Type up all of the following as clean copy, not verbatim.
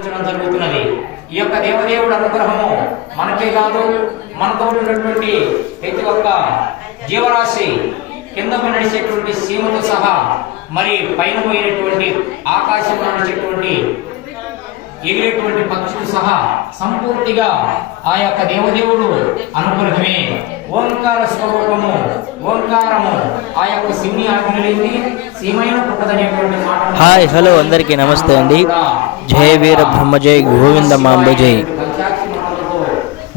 ఆచరించడం జరుగుతున్నది. ఈ యొక్క దేవదేవుడు అనుగ్రహము మనకే కాదు, మనతో ఉన్నటువంటి ప్రతి ఒక్క జీవరాశి, కింద నడిచేటువంటి సీమతో సహా, మరి పైన పోయినటువంటి ఆకాశంలో నడిచేటువంటి ఎగిరేటువంటి పక్షులు సహా సంపూర్తిగా ఆ యొక్క దేవదేవుడు అనుగ్రహమే. ఓంకార స్వరూపము, ఓంకారము ఆ యొక్క సిమ్ని ఆజ్ఞలేంది సీమైన పుట్టదనేటువంటి మాట. హాయ్, హలో, అందరికీ నమస్తే అండి. జయ వీర బ్రహ్మ జై గోవింద మాంబ జై.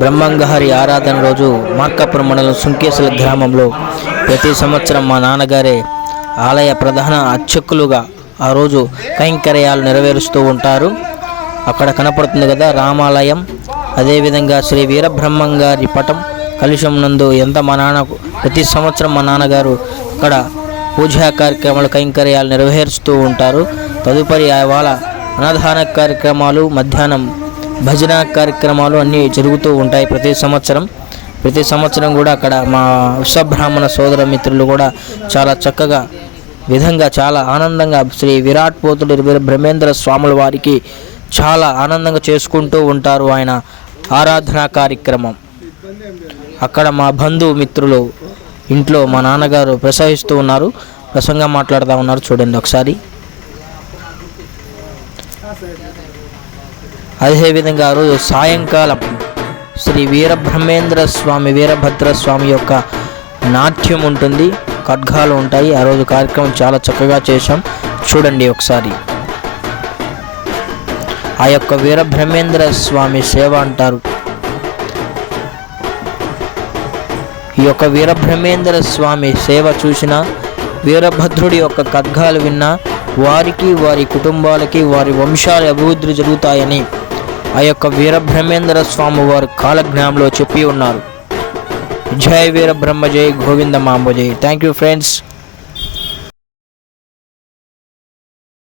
బ్రహ్మంగారి ఆరాధన రోజు మార్కాపురం మండలం సుంకేశ్వర గ్రామంలో ప్రతి సంవత్సరం మా నాన్నగారే ఆలయ ప్రధాన అర్చకులుగా ఆ రోజు కైంకర్యాలు నెరవేరుస్తూ ఉంటారు. అక్కడ కనపడుతుంది కదా రామాలయం. అదేవిధంగా శ్రీ వీరబ్రహ్మంగారి పటం కలుషం నందు మా నాన్న ప్రతి సంవత్సరం మా నాన్నగారు అక్కడ పూజా కార్యక్రమాలు కైంకర్యాలు నెరవేరుస్తూ ఉంటారు. తదుపరి వాళ్ళ అన్నదాన కార్యక్రమాలు, మధ్యాహ్నం భజన కార్యక్రమాలు అన్నీ జరుగుతూ ఉంటాయి ప్రతి సంవత్సరం కూడా అక్కడ మా విశ్వబ్రాహ్మణ సోదర మిత్రులు కూడా చాలా చక్కగా విధంగా చాలా ఆనందంగా శ్రీ విరాట్ పోతుడు బ్రహ్మేంద్ర స్వాముల వారికి చాలా ఆనందంగా చేసుకుంటూ ఉంటారు ఆయన ఆరాధనా కార్యక్రమం. అక్కడ మా బంధు మిత్రులు ఇంట్లో మా నాన్నగారు ప్రసవిస్తూ ఉన్నారు, ప్రసంగం మాట్లాడుతూ ఉన్నారు. చూడండి ఒకసారి. అదేవిధంగా ఆ రోజు సాయంకాలం శ్రీ వీరబ్రహ్మేంద్ర స్వామి వీరభద్ర స్వామి యొక్క నాట్యం ఉంటుంది, ఖడ్గాలు ఉంటాయి. ఆ రోజు కార్యక్రమం చాలా చక్కగా చేశాం. చూడండి ఒకసారి. ఆ యొక్క వీరబ్రహ్మేంద్ర స్వామి సేవ అంటారు. ఈ యొక్క వీరబ్రహ్మేంద్ర స్వామి సేవ చూసిన, వీరభద్రుడి యొక్క ఖడ్గాలు విన్నా వారికి, వారి కుటుంబాలకి, వారి వంశాల అభివృద్ధి జరుగుతాయని ఆ యొక్క వీరబ్రహ్మేంద్ర స్వామి వారు కాలజ్ఞానంలో చెప్పి ఉన్నారు. జై వీరబ్రహ్మ జై గోవింద మాంబ జై. Thank you friends.